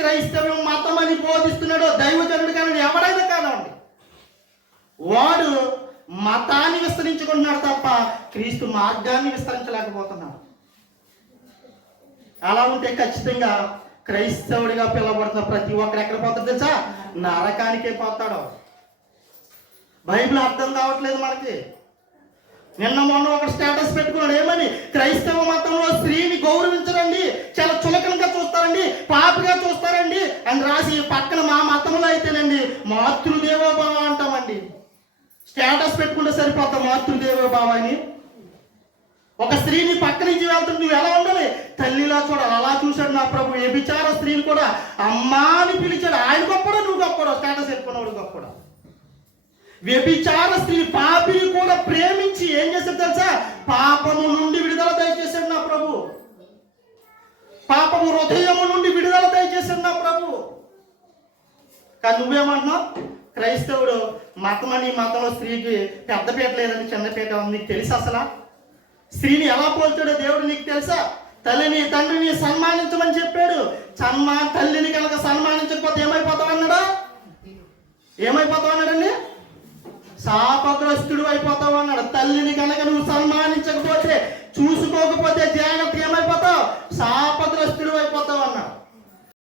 క్రైస్తవ్యం మతం అని బోధిస్తున్నాడో దైవజనుడు కానీ ఎవడైనా కాదండి వాడు మతాన్ని విస్తరించుకుంటున్నాడు తప్ప క్రీస్తు మార్గాన్ని విస్తరించలేకపోతున్నాడు. అలా ఉంటే ఖచ్చితంగా క్రైస్తవుడిగా పిలవబడుతున్న ప్రతి ఒక్కరు ఎక్కడ పోతాడు తెలుసా? నరకానికే పోతాడు. బైబిల్ అర్థం కావట్లేదు మనకి. నిన్న మొన్న ఒక స్టేటస్ పెట్టుకున్నాడు ఏమని? క్రైస్తవ మతంలో స్త్రీని గౌరవించరండి చాలా చులకనగా చూస్తారండి పాపిగా అని రాసి పక్కన మా మతంలో అయితేనండి మాతృదేవోభావ అంటామండి. స్టేటస్ పెట్టుకుంటే సరిపోతాం మాతృదేవోభావ అని ఒక స్త్రీని పక్క నుంచి వెళ్తుంటే నువ్వు ఎలా ఉండాలి? తల్లిలా చూడాలి. అలా చూశాడు నా ప్రభు. ఏ స్త్రీని కూడా అమ్మా అని పిలిచాడు. ఆయన గొప్పడా నువ్వు గొప్పడా? స్టేటస్ పెట్టుకున్నవాడు గొప్పడా? వ్యభిచార స్త్రీ పాపిని కూడా ప్రేమించి ఏం చేశాడు తెలుసా? పాపమును కానీ నువ్వేమంటున్నావు? క్రైస్తవుడు మతం అని మతంలో స్త్రీకి పెద్దపీట లేదని చిన్నపీట ఉంది నీకు తెలుసు అసలా? స్త్రీని ఎలా పోల్చాడో దేవుడు నీకు తెలుసా? తల్లిని తండ్రిని సన్మానించమని చెప్పాడు. సన్మా తల్లిని కనుక సన్మానించకపోతే ఏమైపోతావు అన్నాడా? ఏమైపోతావు అన్నాడండి శాపగ్రస్తుడు అయిపోతావు అన్నాడు. తల్లిని కనుక నువ్వు సన్మానించకపోతే చూసుకోకపోతే జాగ్రత్త ఏమైపోతావు? శాప